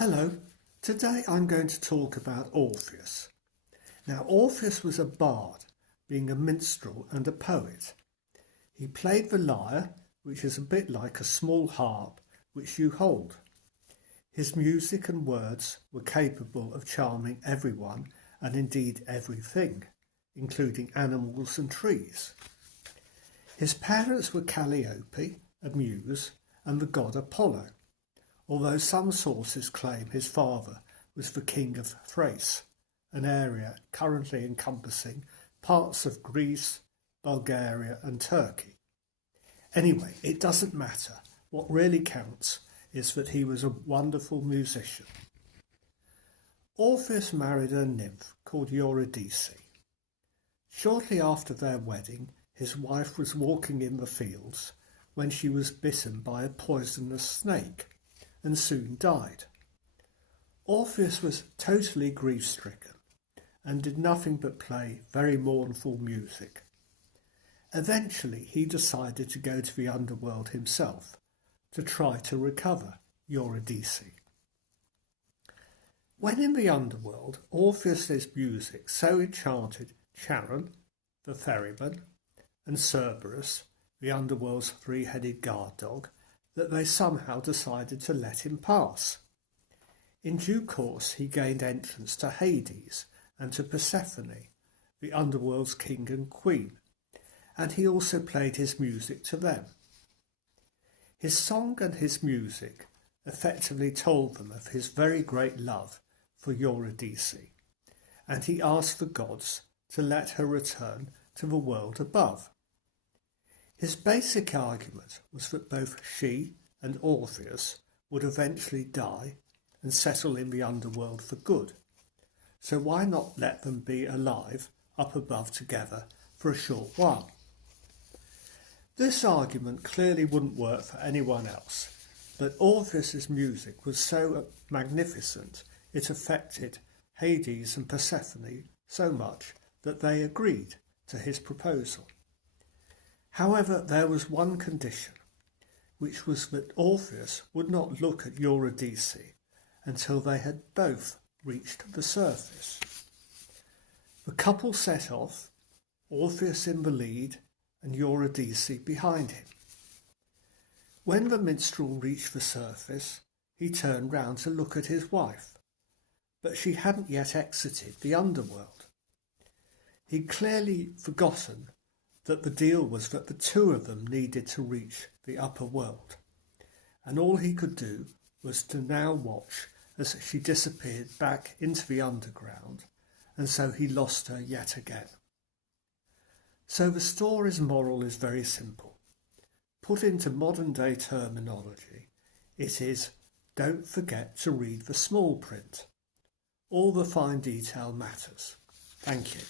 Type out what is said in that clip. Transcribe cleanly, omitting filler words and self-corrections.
Hello, today I'm going to talk about Orpheus. Now Orpheus was a bard, being a minstrel and a poet. He played the lyre, which is a bit like a small harp which you hold. His music and words were capable of charming everyone and indeed everything, including animals and trees. His parents were Calliope, a muse, and the god Apollo, although some sources claim his father was the king of Thrace, an area currently encompassing parts of Greece, Bulgaria and Turkey. Anyway, it doesn't matter. What really counts is that he was a wonderful musician. Orpheus married a nymph called Eurydice. Shortly after their wedding, his wife was walking in the fields when she was bitten by a poisonous snake and soon died. Orpheus was totally grief-stricken and did nothing but play very mournful music. Eventually he decided to go to the underworld himself to try to recover Eurydice. When in the underworld, Orpheus's music so enchanted Charon, the ferryman, and Cerberus, the underworld's three-headed guard dog, that they somehow decided to let him pass. In due course he gained entrance to Hades and to Persephone, the underworld's king and queen, and he also played his music to them. His song and his music effectively told them of his very great love for Eurydice, and he asked the gods to let her return to the world above. His basic argument was that both she and Orpheus would eventually die and settle in the underworld for good, so why not let them be alive up above together for a short while? This argument clearly wouldn't work for anyone else, but Orpheus's music was so magnificent it affected Hades and Persephone so much that they agreed to his proposal. However, there was one condition, which was that Orpheus would not look at Eurydice until they had both reached the surface. The couple set off, Orpheus in the lead and Eurydice behind him. When the minstrel reached the surface, he turned round to look at his wife, but she hadn't yet exited the underworld. He'd clearly forgotten that the deal was that the two of them needed to reach the upper world, and all he could do was to now watch as she disappeared back into the underground, and so he lost her yet again. So the story's moral is very simple. Put into modern day terminology, it is, don't forget to read the small print. All the fine detail matters. Thank you.